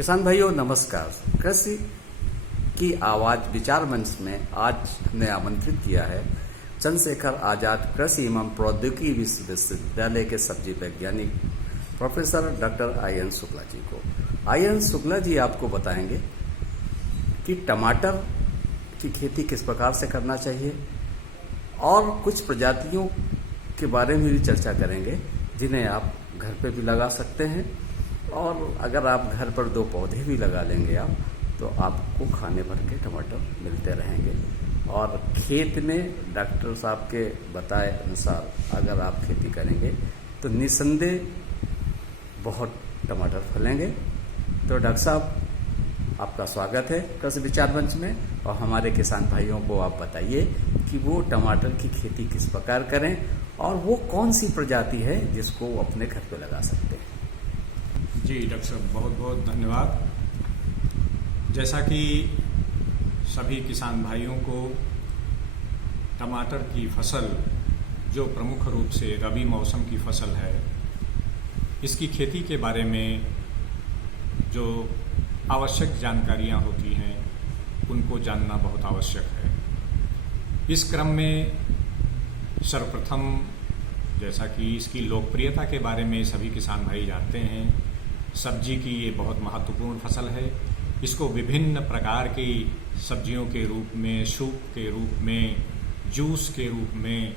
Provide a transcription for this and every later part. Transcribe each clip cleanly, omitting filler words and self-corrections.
किसान भाइयों नमस्कार। कृषि की आवाज विचार मंच में आज हमने आमंत्रित किया है चंद्रशेखर आजाद कृषि एवं प्रौद्योगिकी विश्वविद्यालय के सब्जी वैज्ञानिक प्रोफेसर डॉक्टर आई.एन. शुक्ला जी को। आई.एन. शुक्ला जी आपको बताएंगे कि टमाटर की खेती किस प्रकार से करना चाहिए और कुछ प्रजातियों के बारे में भी चर्चा करेंगे जिन्हें आप घर पे भी लगा सकते हैं, और अगर आप घर पर 2 पौधे भी लगा लेंगे आप तो आपको खाने भर के टमाटर मिलते रहेंगे। और खेत में डॉक्टर साहब के बताए अनुसार अगर आप खेती करेंगे तो निसंदेह बहुत टमाटर फलेंगे। तो डॉक्टर साहब आपका स्वागत है कृषि विचार मंच में, और हमारे किसान भाइयों को आप बताइए कि वो टमाटर की खेती किस प्रकार करें और वो कौन सी प्रजाति है जिसको वो अपने घर पे लगा सकते हैं। जी डॉक्टर साहब, बहुत बहुत धन्यवाद। जैसा कि सभी किसान भाइयों को टमाटर की फसल, जो प्रमुख रूप से रबी मौसम की फसल है, इसकी खेती के बारे में जो आवश्यक जानकारियां होती हैं उनको जानना बहुत आवश्यक है। इस क्रम में सर्वप्रथम, जैसा कि इसकी लोकप्रियता के बारे में सभी किसान भाई जानते हैं, सब्जी की ये बहुत महत्वपूर्ण फसल है। इसको विभिन्न प्रकार की सब्जियों के रूप में, सूप के रूप में, जूस के रूप में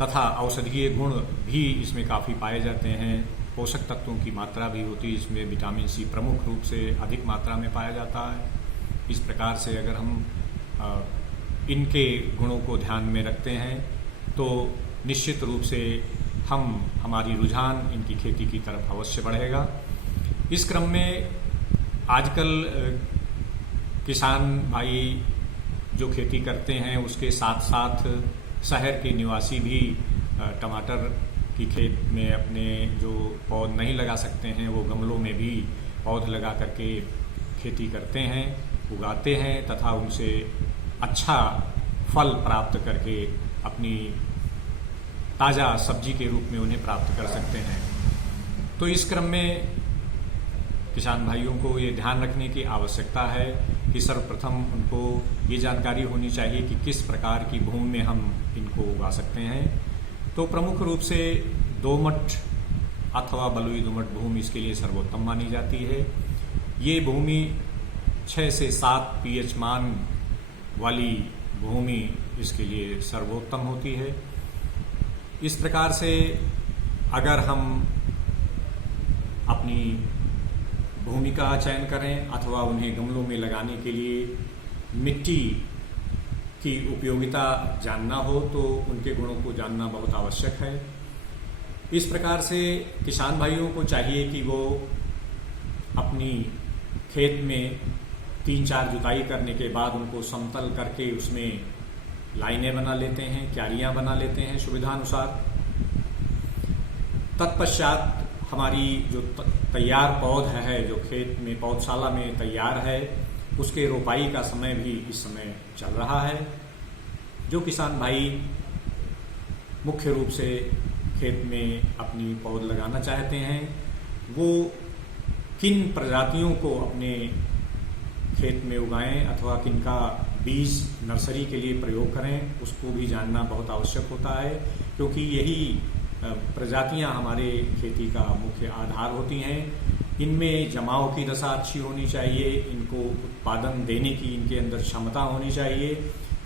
तथा औषधीय गुण भी इसमें काफ़ी पाए जाते हैं। पोषक तत्वों की मात्रा भी होती है इसमें, विटामिन सी प्रमुख रूप से अधिक मात्रा में पाया जाता है। इस प्रकार से अगर हम इनके गुणों को ध्यान में रखते हैं तो निश्चित रूप से हमारी रुझान इनकी खेती की तरफ अवश्य बढ़ेगा। इस क्रम में आजकल किसान भाई जो खेती करते हैं उसके साथ साथ शहर के निवासी भी टमाटर की खेत में अपने जो पौध नहीं लगा सकते हैं वो गमलों में भी पौध लगा करके खेती करते हैं, उगाते हैं तथा उनसे अच्छा फल प्राप्त करके अपनी ताज़ा सब्जी के रूप में उन्हें प्राप्त कर सकते हैं। तो इस क्रम में किसान भाइयों को ये ध्यान रखने की आवश्यकता है कि सर्वप्रथम उनको ये जानकारी होनी चाहिए कि किस प्रकार की भूमि में हम इनको उगा सकते हैं। तो प्रमुख रूप से दोमट अथवा बलुई दोमट भूमि इसके लिए सर्वोत्तम मानी जाती है। ये भूमि 6 से 7 pH मान वाली भूमि इसके लिए सर्वोत्तम होती है। इस प्रकार से अगर हम अपनी भूमि का चयन करें अथवा उन्हें गमलों में लगाने के लिए मिट्टी की उपयोगिता जानना हो तो उनके गुणों को जानना बहुत आवश्यक है। इस प्रकार से किसान भाइयों को चाहिए कि वो अपनी खेत में 3-4 जुताई करने के बाद उनको समतल करके उसमें लाइनें बना लेते हैं, क्यारियां बना लेते हैं सुविधानुसार। तत्पश्चात हमारी जो तैयार पौध है, जो खेत में पौधशाला में तैयार है, उसके रोपाई का समय भी इस समय चल रहा है। जो किसान भाई मुख्य रूप से खेत में अपनी पौध लगाना चाहते हैं वो किन प्रजातियों को अपने खेत में उगाएं अथवा किनका बीज नर्सरी के लिए प्रयोग करें, उसको भी जानना बहुत आवश्यक होता है, क्योंकि यही प्रजातियां हमारे खेती का मुख्य आधार होती हैं। इनमें जमाव की दशा अच्छी होनी चाहिए, इनको उत्पादन देने की इनके अंदर क्षमता होनी चाहिए।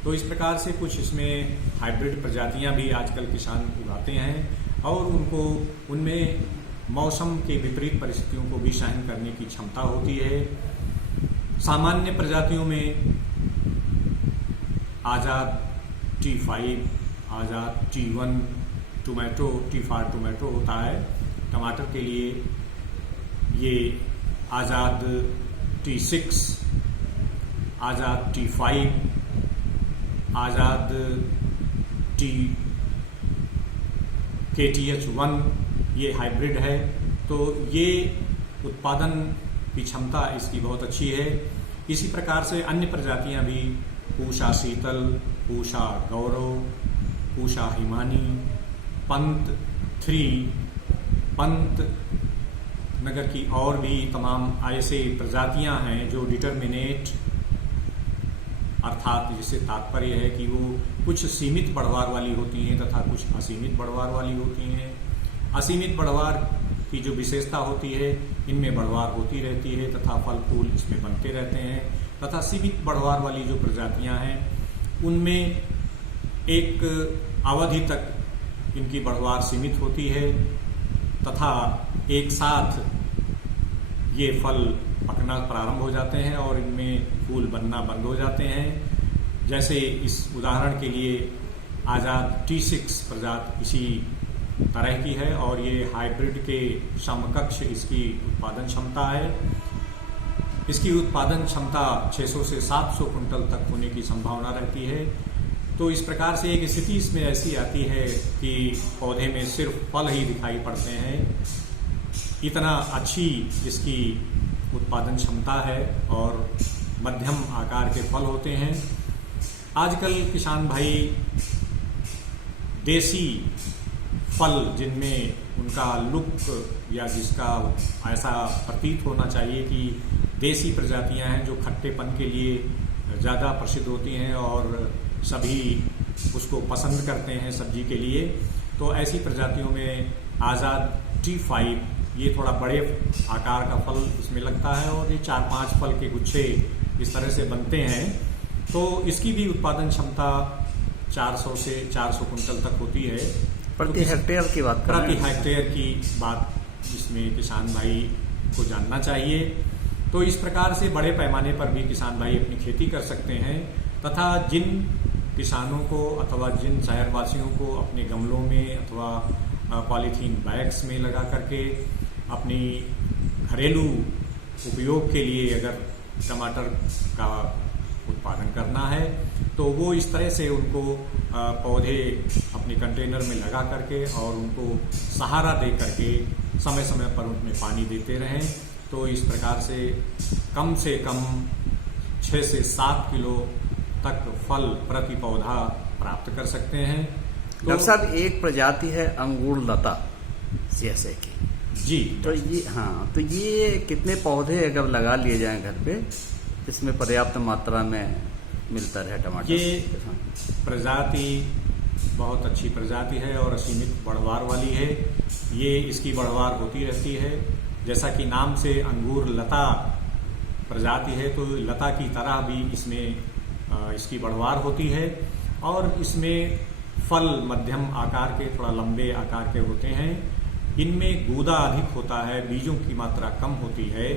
तो इस प्रकार से कुछ इसमें हाइब्रिड प्रजातियां भी आजकल किसान उगाते हैं और उनमें मौसम के विपरीत परिस्थितियों को भी सहन करने की क्षमता होती है। सामान्य प्रजातियों में आजाद T5, आजाद T1 टोमेटो, T4 टोमेटो होता है। टमाटर के लिए ये आजाद T6, आजाद T5, आजाद KTH1 ये हाइब्रिड है। तो ये उत्पादन की क्षमता इसकी बहुत अच्छी है। इसी प्रकार से अन्य प्रजातियां भी पूषा शीतल, पूषा गौरव, पूषा हिमानी, पंत 3, पंत नगर की और भी तमाम ऐसे प्रजातियां हैं जो डिटर्मिनेट, अर्थात जिससे तात्पर्य है कि वो कुछ सीमित बढ़वार वाली होती हैं तथा कुछ असीमित बढ़वार वाली होती हैं। असीमित बढ़वार की जो विशेषता होती है, इनमें बढ़वार होती रहती है तथा फल फूल इसमें बनते रहते हैं, तथा सीमित बढ़वार वाली जो प्रजातियां हैं उनमें एक अवधि तक इनकी बढ़वार सीमित होती है तथा एक साथ ये फल पकना प्रारंभ हो जाते हैं और इनमें फूल बनना बंद हो जाते हैं। जैसे इस उदाहरण के लिए आज़ाद T6 प्रजाति इसी तरह की है और ये हाइब्रिड के समकक्ष इसकी उत्पादन क्षमता है। इसकी उत्पादन क्षमता 600 से 700 कुंटल तक होने की संभावना रहती है। तो इस प्रकार से एक स्थिति इसमें ऐसी आती है कि पौधे में सिर्फ फल ही दिखाई पड़ते हैं, इतना अच्छी इसकी उत्पादन क्षमता है और मध्यम आकार के फल होते हैं। आजकल किसान भाई देसी फल जिनमें उनका लुक या जिसका ऐसा प्रतीत होना चाहिए कि देसी प्रजातियां हैं जो खट्टेपन के लिए ज़्यादा प्रसिद्ध होती हैं और सभी उसको पसंद करते हैं सब्जी के लिए, तो ऐसी प्रजातियों में आज़ाद T5 ये थोड़ा बड़े आकार का फल इसमें लगता है और ये 4-5 फल के गुच्छे इस तरह से बनते हैं। तो इसकी भी उत्पादन क्षमता 400 से 400 कुंटल तक होती है प्रति हेक्टेयर की बात करें, प्रति हेक्टेयर की बात जिसमें किसान भाई को जानना चाहिए। तो इस प्रकार से बड़े पैमाने पर भी किसान भाई अपनी खेती कर सकते हैं तथा जिन किसानों को अथवा जिन शहरवासियों को अपने गमलों में अथवा पॉलीथीन बैग्स में लगा करके अपनी घरेलू उपयोग के लिए अगर टमाटर का उत्पादन करना है तो वो इस तरह से उनको पौधे अपने कंटेनर में लगा करके और उनको सहारा दे करके समय समय पर उनमें पानी देते रहें। तो इस प्रकार से कम 6 से 7 किलो तक फल प्रति पौधा प्राप्त कर सकते हैं। तो डॉक्टर साहब एक प्रजाति है अंगूर लता जैसे की जी, तो ये कितने पौधे अगर लगा लिए जाएं घर पे इसमें पर्याप्त मात्रा में मिलता रहे टमाटर? ये प्रजाति बहुत अच्छी प्रजाति है और असीमित बढ़वार वाली है। ये इसकी बढ़वार होती रहती है, जैसा कि नाम से अंगूर लता प्रजाति है तो लता की तरह भी इसमें इसकी बढ़वार होती है और इसमें फल मध्यम आकार के, थोड़ा लंबे आकार के होते हैं। इनमें गूदा अधिक होता है, बीजों की मात्रा कम होती है।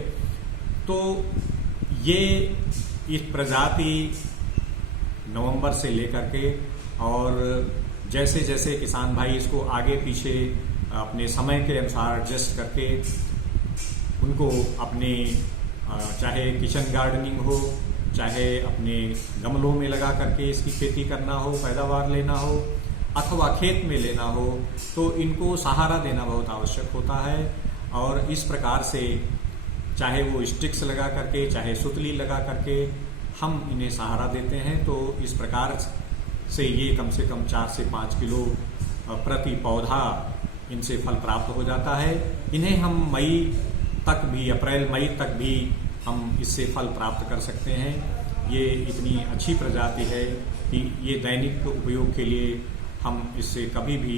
तो ये इस प्रजाति नवंबर से लेकर के और जैसे जैसे किसान भाई इसको आगे पीछे अपने समय के अनुसार एडजस्ट करके उनको अपने चाहे किचन गार्डनिंग हो, चाहे अपने गमलों में लगा करके इसकी खेती करना हो, पैदावार लेना हो अथवा खेत में लेना हो, तो इनको सहारा देना बहुत आवश्यक होता है। और इस प्रकार से चाहे वो स्टिक्स लगा करके, चाहे सुतली लगा करके हम इन्हें सहारा देते हैं, तो इस प्रकार से ये कम से कम 4 से 5 किलो प्रति पौधा इनसे फल प्राप्त हो जाता है। इन्हें हम मई तक भी, अप्रैल मई तक भी हम इससे फल प्राप्त कर सकते हैं। ये इतनी अच्छी प्रजाति है कि ये दैनिक उपयोग के लिए हम इससे कभी भी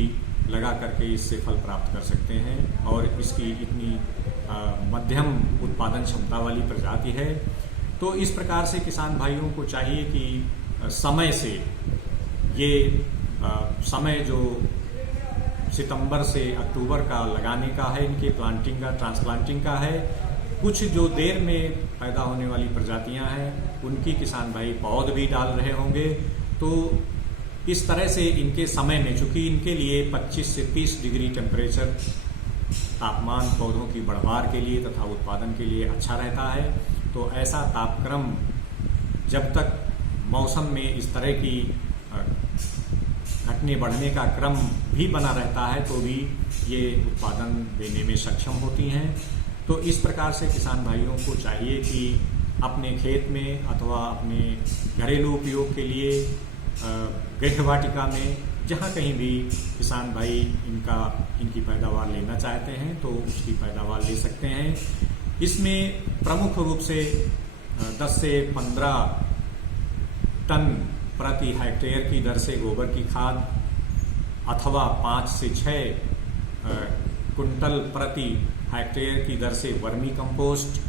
लगा करके इससे फल प्राप्त कर सकते हैं और इसकी इतनी मध्यम उत्पादन क्षमता वाली प्रजाति है। तो इस प्रकार से किसान भाइयों को चाहिए कि समय से ये समय जो सितंबर से अक्टूबर का लगाने का है, इनके प्लांटिंग का, ट्रांसप्लांटिंग का है। कुछ जो देर में पैदा होने वाली प्रजातियां हैं उनकी किसान भाई पौध भी डाल रहे होंगे। तो इस तरह से इनके समय में, चूंकि इनके लिए 25 से 30 डिग्री टेम्परेचर तापमान पौधों की बढ़वार के लिए तथा उत्पादन के लिए अच्छा रहता है, तो ऐसा तापक्रम जब तक मौसम में इस तरह की घटने बढ़ने का क्रम भी बना रहता है तो भी ये उत्पादन देने में सक्षम होती हैं। तो इस प्रकार से किसान भाइयों को चाहिए कि अपने खेत में अथवा अपने घरेलू उपयोग के लिए गृह वाटिका में जहाँ कहीं भी किसान भाई इनकी पैदावार लेना चाहते हैं तो उसकी पैदावार ले सकते हैं। इसमें प्रमुख रूप से 10 से 15 टन प्रति हेक्टेयर की दर से गोबर की खाद अथवा 5 से 6 कुंटल प्रति हेक्टेयर की दर से वर्मी कंपोस्ट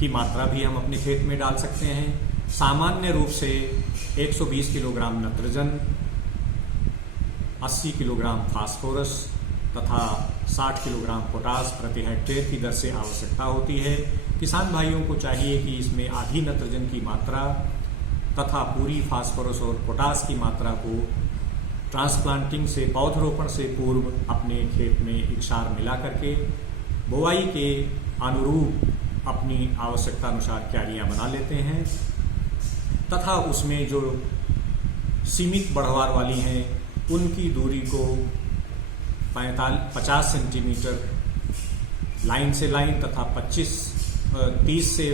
की मात्रा भी हम अपने खेत में डाल सकते हैं। सामान्य रूप से 120 किलोग्राम नत्रजन, 80 किलोग्राम फास्फोरस तथा 60 किलोग्राम पोटास प्रति हेक्टेयर की दर से आवश्यकता होती है। किसान भाइयों को चाहिए कि इसमें आधी नत्रजन की मात्रा तथा पूरी फास्फोरस और पोटास की मात्रा को ट्रांसप्लांटिंग से, पौधरोपण से पूर्व अपने खेत में इकसार मिला करके बुआई के अनुरूप अपनी आवश्यकता अनुसार क्यारियां बना लेते हैं तथा उसमें जो सीमित बढ़वार वाली हैं उनकी दूरी को 50 सेंटीमीटर लाइन से लाइन तथा 30 से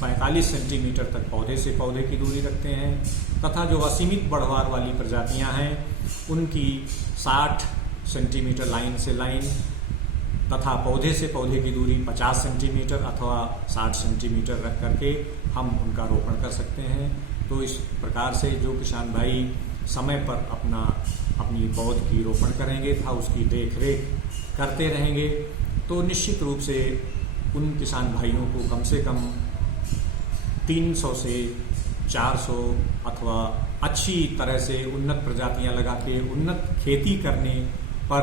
45 सेंटीमीटर तक पौधे से पौधे की दूरी रखते हैं तथा जो असीमित बढ़वार वाली प्रजातियां हैं उनकी 60 सेंटीमीटर लाइन से लाइन तथा पौधे से पौधे की दूरी 50 सेंटीमीटर अथवा 60 सेंटीमीटर रख करके हम उनका रोपण कर सकते हैं। तो इस प्रकार से जो किसान भाई समय पर अपनी पौध की रोपण करेंगे तथा उसकी देख रेख करते रहेंगे तो निश्चित रूप से उन किसान भाइयों को कम से कम 300 से 400 अथवा अच्छी तरह से उन्नत प्रजातियां लगा के उन्नत खेती करने पर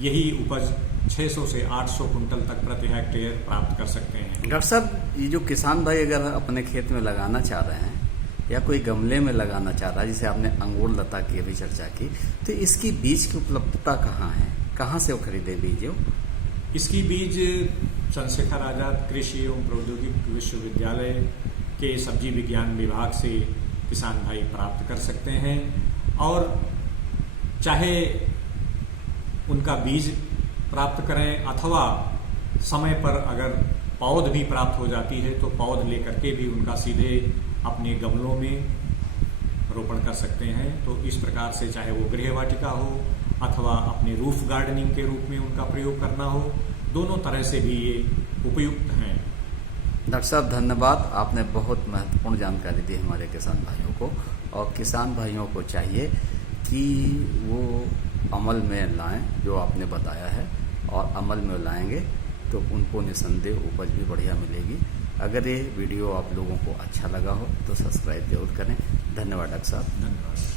यही उपज 600 से 800 कुंटल तक प्रति हेक्टेयर प्राप्त कर सकते हैं। डॉक्टर साहब, ये जो किसान भाई अगर अपने खेत में लगाना चाह रहे हैं या कोई गमले में लगाना चाह रहा है, जिसे आपने अंगूर लता की अभी चर्चा की, तो इसकी बीज की उपलब्धता कहाँ है, कहाँ से वो खरीदे बीज? इसकी बीज चंद्रशेखर आजाद कृषि एवं प्रौद्योगिकी विश्वविद्यालय के सब्जी विज्ञान विभाग से किसान भाई प्राप्त कर सकते हैं और चाहे उनका बीज प्राप्त करें अथवा समय पर अगर पौध भी प्राप्त हो जाती है तो पौध लेकर के भी उनका सीधे अपने गमलों में रोपण कर सकते हैं। तो इस प्रकार से चाहे वो गृह वाटिका हो अथवा अपने रूफ गार्डनिंग के रूप में उनका प्रयोग करना हो, दोनों तरह से भी ये उपयुक्त हैं। डॉक्टर साहब धन्यवाद, आपने बहुत महत्वपूर्ण जानकारी दी हमारे किसान भाइयों को, और किसान भाइयों को चाहिए कि वो अमल में लाएं जो आपने बताया है, और अमल में लाएंगे तो उनको निसंदेह उपज भी बढ़िया मिलेगी। अगर ये वीडियो आप लोगों को अच्छा लगा हो तो सब्सक्राइब जरूर करें। धन्यवाद डॉक्टर साहब। धन्यवाद।